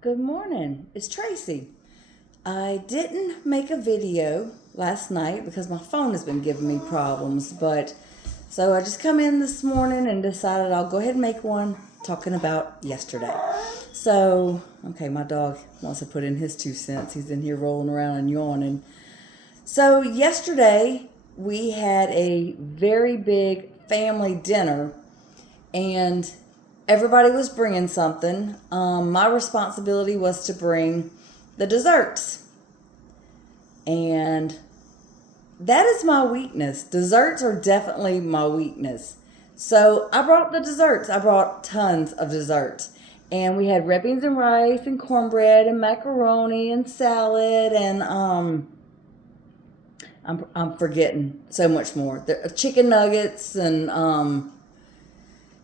Good morning. It's Tracy. I didn't make a video last night because my phone has been giving me problems, but so I just come in this morning and decided I'll go ahead and make one talking about yesterday. So, okay, my dog wants to put in his 2 cents. He's in here rolling around and yawning. So, yesterday we had a very big family dinner and everybody was bringing something. My responsibility was to bring the desserts. And that is my weakness. Desserts are definitely my weakness. So I brought the desserts. I brought tons of desserts. And we had red beans and rice and cornbread and macaroni and salad and I'm forgetting so much more. Chicken nuggets and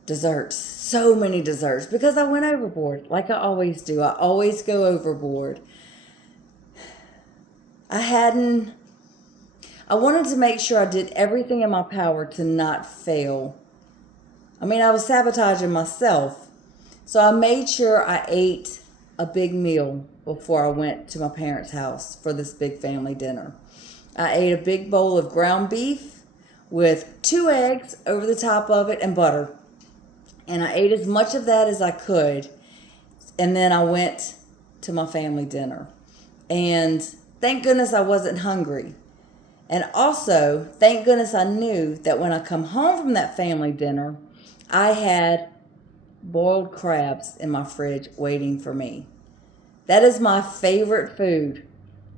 desserts. So many desserts because I went overboard like I always do. I always go overboard. I wanted to make sure I did everything in my power to not fail. I mean, I was sabotaging myself. So I made sure I ate a big meal before I went to my parents' house for this big family dinner. I ate a big bowl of ground beef with 2 eggs over the top of it and butter. And I ate as much of that as I could. And then I went to my family dinner. And thank goodness I wasn't hungry. And also, thank goodness I knew that when I come home from that family dinner, I had boiled crabs in my fridge waiting for me. That is my favorite food,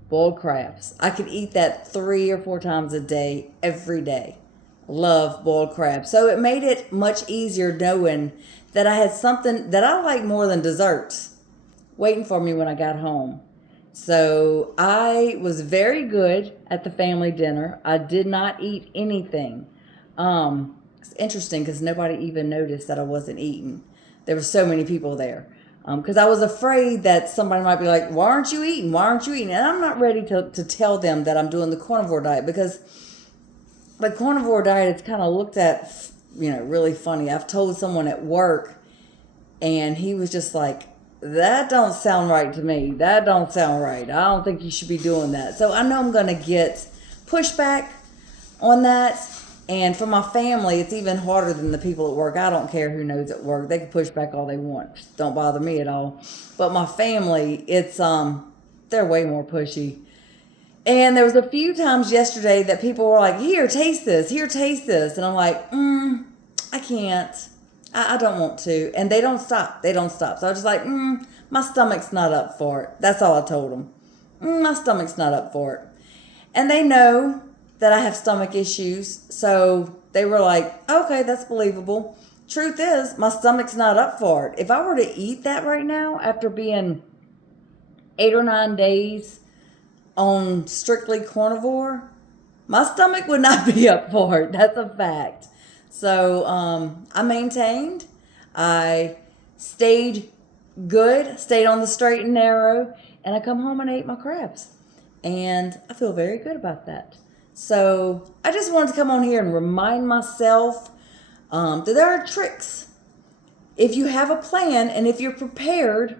boiled crabs. I could eat that 3 or 4 times a day, every day. Love boiled crabs. So it made it much easier knowing that I had something that I like more than desserts waiting for me when I got home. So I was very good at the family dinner. I did not eat anything. It's interesting because nobody even noticed that I wasn't eating. There were so many people there. Because I was afraid that somebody might be like, why aren't you eating? Why aren't you eating? And I'm not ready to tell them that I'm doing the carnivore diet because the carnivore diet is kind of looked at, really funny. I've told someone at work and he was just like, that don't sound right to me. That don't sound right. I don't think you should be doing that. So I know I'm going to get pushback on that. And for my family, it's even harder than the people at work. I don't care who knows at work. They can push back all they want. Don't bother me at all. But my family, they're way more pushy. And there was a few times yesterday that people were like, here, taste this. Here, taste this. And I'm like, I can't. I don't want to. And they don't stop. So I was just like, my stomach's not up for it. That's all I told them. My stomach's not up for it. And they know that I have stomach issues. So they were like, okay, that's believable. Truth is, my stomach's not up for it. If I were to eat that right now after being 8 or 9 days on strictly carnivore, my stomach would not be up for it. That's a fact. So I maintained. I stayed good, stayed on the straight and narrow, and I come home and ate my crabs. And I feel very good about that. So I just wanted to come on here and remind myself that there are tricks. If you have a plan and if you're prepared,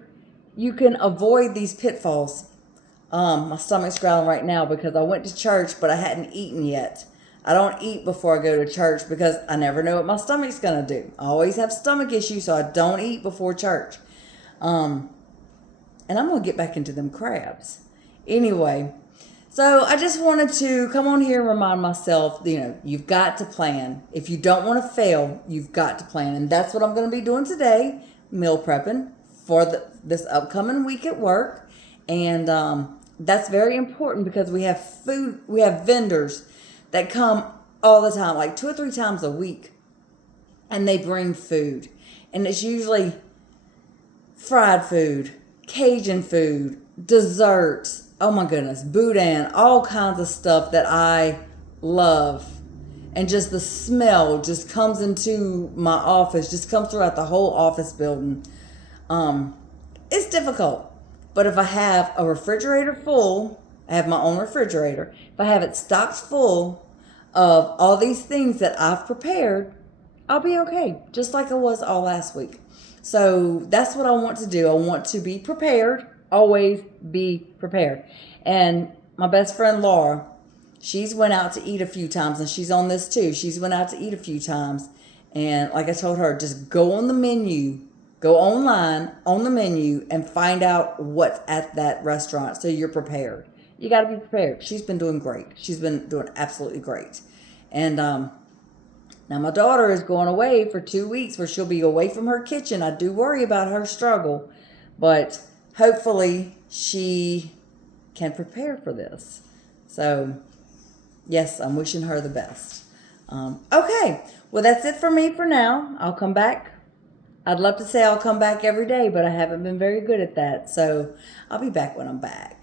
you can avoid these pitfalls. My stomach's growling right now because I went to church, but I hadn't eaten yet. I don't eat before I go to church because I never know what my stomach's going to do. I always have stomach issues, so I don't eat before church. And I'm going to get back into them crabs. Anyway, so I just wanted to come on here and remind myself, you've got to plan. If you don't want to fail, you've got to plan. And that's what I'm going to be doing today, meal prepping for this upcoming week at work. And that's very important because we have vendors that come all the time, like 2 or 3 times a week, and they bring food. And it's usually fried food, Cajun food, desserts, oh my goodness, boudin, all kinds of stuff that I love. And just the smell just comes into my office, just comes throughout the whole office building. It's difficult. But if I have a refrigerator full, I have my own refrigerator. If I have it stocked full of all these things that I've prepared, I'll be okay, just like I was all last week. So that's what I want to do. I want to be prepared, always be prepared. And my best friend Laura, she's went out to eat a few times, and she's on this too. She's went out to eat a few times, and like I told her, just go on the menu, go online on the menu, and find out what's at that restaurant so you're prepared. You got to be prepared. She's been doing great. She's been doing absolutely great. And now my daughter is going away for 2 weeks where she'll be away from her kitchen. I do worry about her struggle, but hopefully she can prepare for this. So yes, I'm wishing her the best. Okay, well, that's it for me for now. I'll come back. I'd love to say I'll come back every day, but I haven't been very good at that. So I'll be back when I'm back.